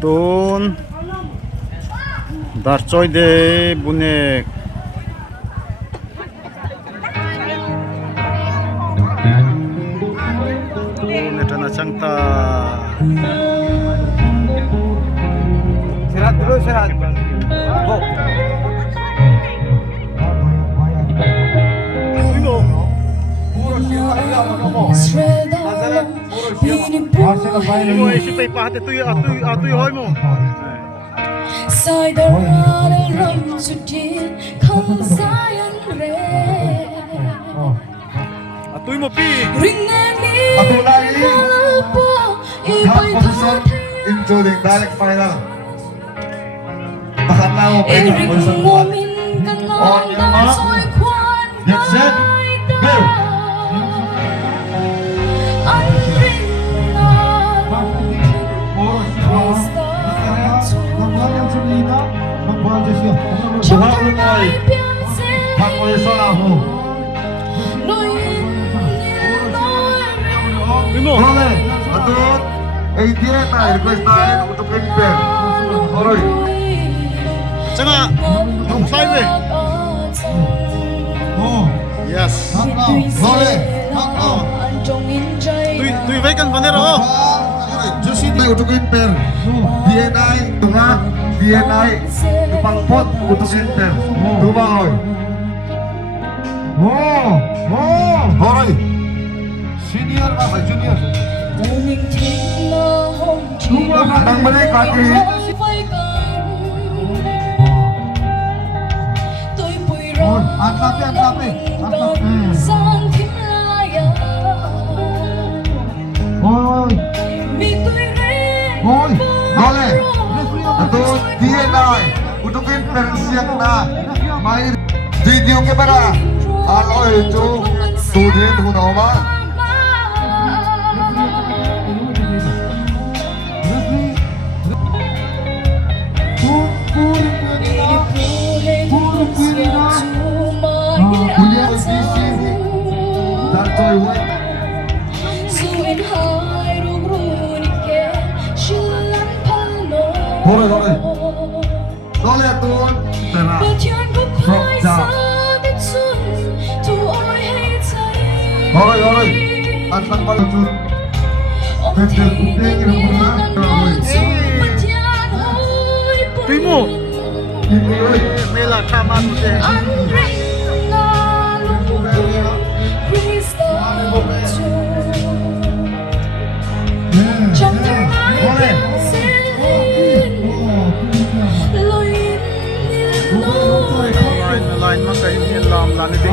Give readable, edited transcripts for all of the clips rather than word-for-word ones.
Tun Darchoy de bunek Tun changta Serat dulu, serat. Go. Mo isi pay pahat atoy hoy mo. Atoy mo pi. Atu lagi Third position including direct final. Tahan na mo pwede position 1. On your mark. Get set. Go. Tuhan mulai Hak posisi aku Boleh Atun ADN na request tayo untuk prepare. Alright. Changa nung side. Oh. Yes. Boleh. Tuy vacant banero. Just tayo untuk prepare. DNI tengah DNI depan pot untuk prepare. Coba oi. Oh. Oh. Alright. Senior apa junior? Nang balik kaki. Angkat. Oi. Boleh. Untuk DNI untuk siang na main video kamera. Alo itu studio tu nama. Boleh tuan, tenang. Sok jam. Alright. Asal kalau tu, kecil putih yang pernah. Tuy mo. Mela kama mute. Line man kayo niyan lam lani ding.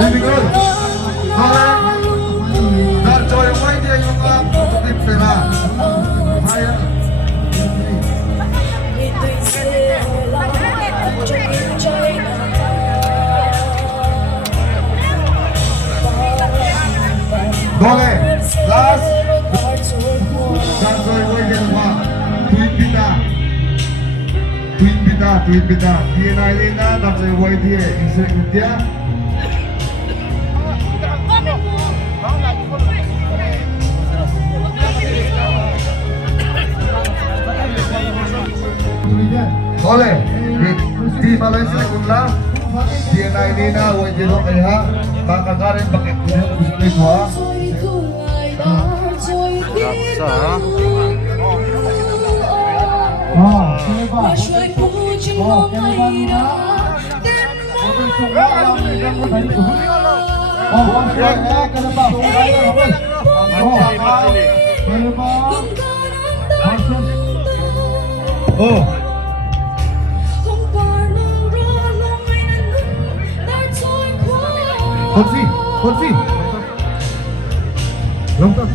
Ini gol. Boleh. Dar joy mai dia yung untuk pera. Saya. Boleh. Last. Dar joy mai dia wah. Tweet bida. Dia naik na dar joy mai dia. Insert dia. Boleh di Malaysia kunlah DNA ini na wajib kaya makakarin pakai kuda usai dua. Raksa. Oh. Kursi. Lompat.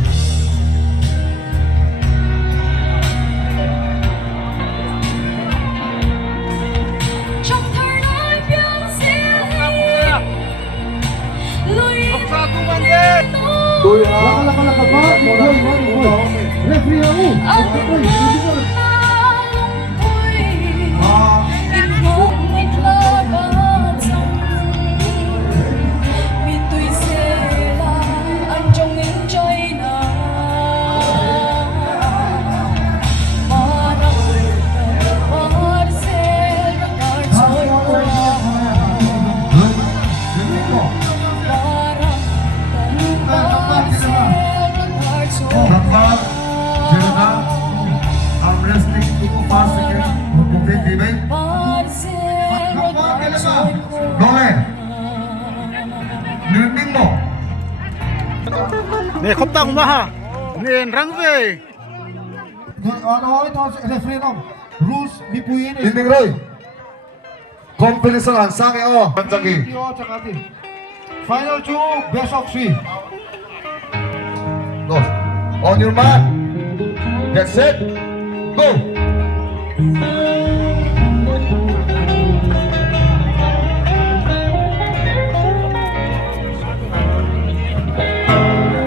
Nih kopta kumaha. Nih rangve. Ano ito, referee no? Rules, bipuyin. Dinding Roy. Kompensasyon sa akin o. Pansagi. Final 2, best of 3. Go. On your mark. Get set. Go.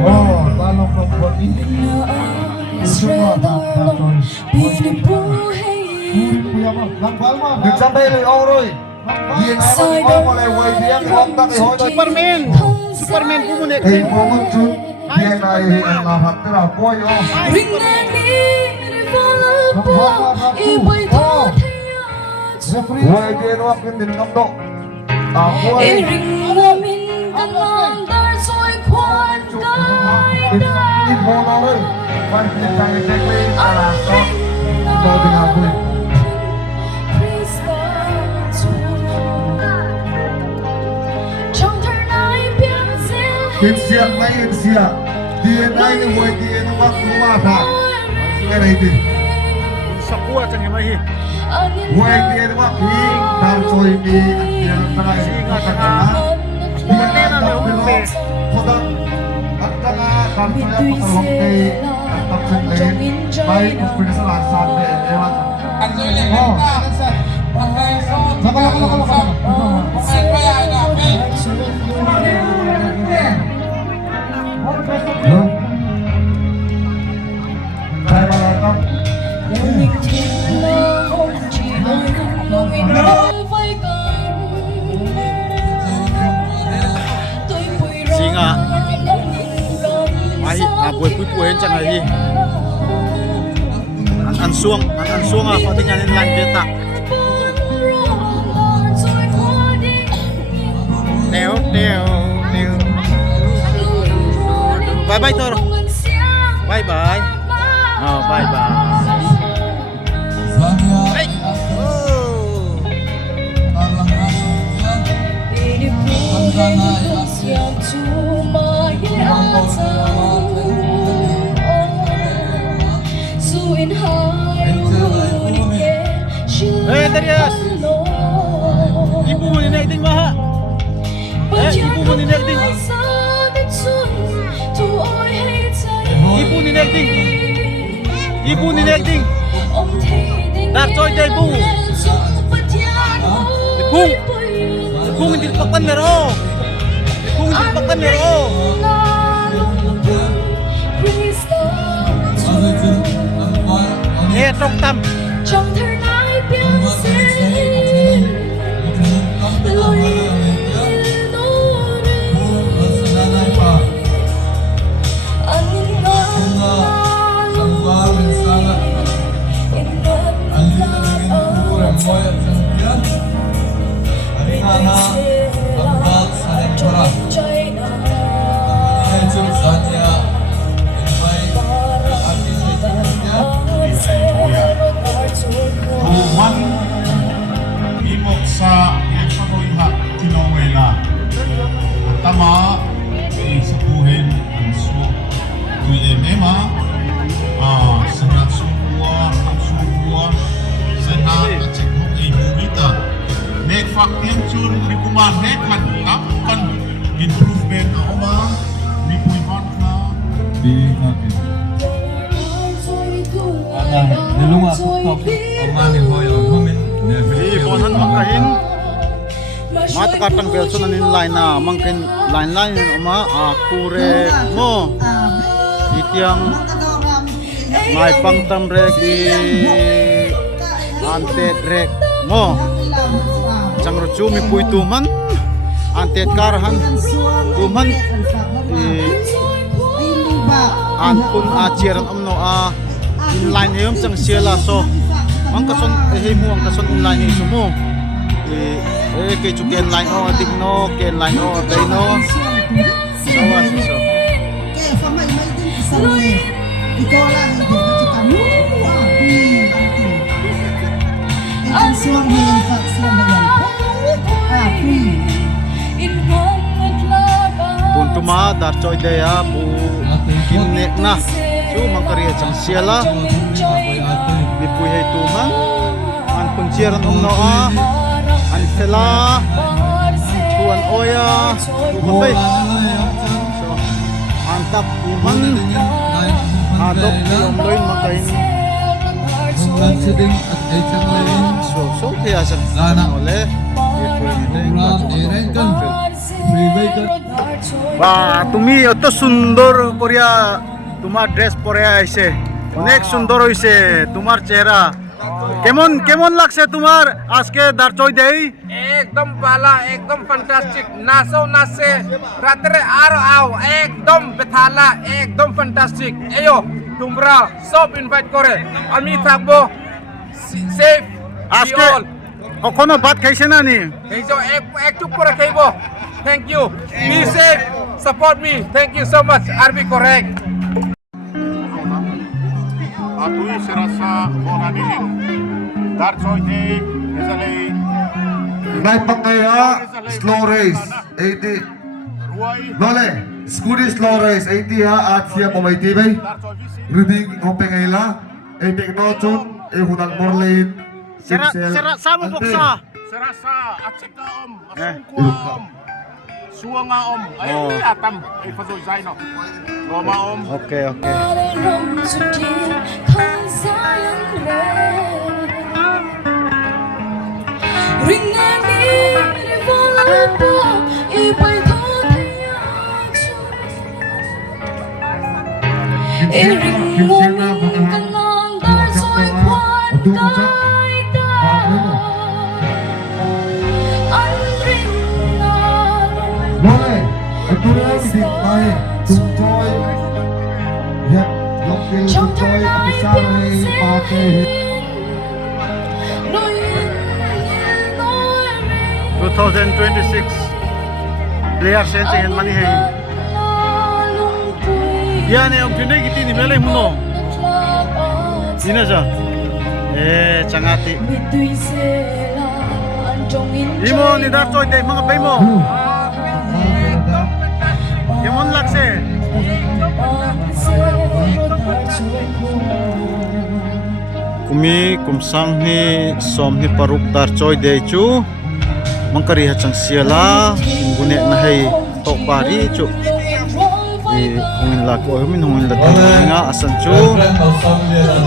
Oh, talong ng body. Kuya mo, langbal mo. Nagsabay ni Oroy. Yan ay magpapalay. Way diyan. Huwag kay Hoy. Superman. Superman bumunik. Kay Mongon Jun. Yan ay ang lahat nila. Boy o. Referee. Way diyan wak yung dinamdo. Boy. In Mono Roy. Pansin tayo tekli. Alaso. Ito dinagawa. Insia, may insia. DNA ni Way diyan wak kumata. Kaya ito. Sa kuwa sang himahi. Way diyan wak hing. Tarsoy mi. Yan tangay. Singa tanga. Diyan na umpe. Kodang at tanga tarsoy ang patalong kay at tapos lain. May kumpinasalan sa atin. Ewan. Oh. Laka. Yun. Kaya malakap. Singa. Ai aboy pupuhen chang ai. An suang patingan in line beta. Teo. Bye bye Toro. Bye bye. Oh, bye bye. Hey. Oh. Hey, Darius. Ibu mo ni Negding maha. Ibu mo ni Negding. Ibu ni Negding. Dar choy day bu. Bung hindi pakan mero. Bung hindi pakan mero. Trong tâm. Trong thơ nai biến sinh lối nô angin Tuhan imok sa ipanoyha tinawela tama isabuhin ang su tuemema sangat sungguh sehat cekok ibu kita nek faktian cun rikuman nek kan improvement oma ripuiman na Di natin. nilunga ko Omani hoy humin Di bonan makahin. Matakatang Wilson anin line na mangkin line oma kure mo. Itiang may pangtam rek di ante rek mo. Chang rujumi pui tuman ante karhan tuman ankun aciaran amno inline yum chang siala so ang kason mo ang kason inline isu mo kay chuken line o adigno ken line o dayno so so Kaya sa may din isa mo ikaw lang hindi ka kita mo ang suwang mo yung fax lang na yan free punto ma dar choy daya bu kinnek na chu mangkariya chang siala bipui hei tuman an punchiran omno a an sela tuan oya tumabai so an tap tuman adok di omloin makain so kaya sa ole বা তুমি অত সুন্দর করিয়া তোমার ড্রেস পরে আইছে অনেক সুন্দর হইছে তোমার চেহারা কেমন কেমন লাগছে তোমার আজকে দারচই দেই একদম পালা একদম ফ্যান্টাস্টিক নাচো নাচে রাত্রে আর আও একদম বেথালা একদম ফ্যান্টাস্টিক এয়ো তোমরা সব ইনভাইট করে আমি থাকবো সেফ আজকে কখনো ভাত খাইছে না নি এই যে একটু পরে খাইবো thank you be safe support me thank you so much আরবি correct Atui serasa bonanihin. Darchoy de Rizalay. May pangaya, slow race. 80. Ruay. Lole, scooty slow race. 80 ha, at siya pumayti bay. Darchoy visit. Rubing opengayla. 80 no chun, hunang morlin. sera sama boksa Serasa atsika om. Eh. Asungkwa om. Suanga om. Ay Oh. atam. Ay fasoy zaino. Roma om. okay Lole, ito na hindi tayo. Tungkoy. Yep, lokil tungkoy. Apisaray, pake. 2026 player sensing and money hey yan eh ang pinay giti ni melay mo no sino siya changati imo ni darchoy day mga bay mo kemon lakse kumi kumsang ni som ni paruk darchoy day chu mangkari hachang siala gune na hay to pari chu hungin la ko hungin la nga asan chu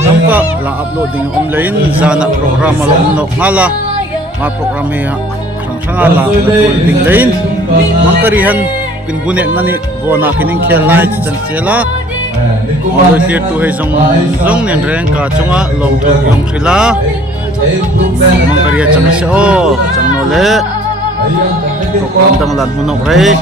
tamka la uploading online zana programa lo no ngala ma programa ya sangala uploading lain mangkarihan kin gune na ni bona kining khel lai chan siala olo here to hay zong nen reng ka chunga long to yong khila mangkariya chang se o chang nole ko kandang lan hunok rei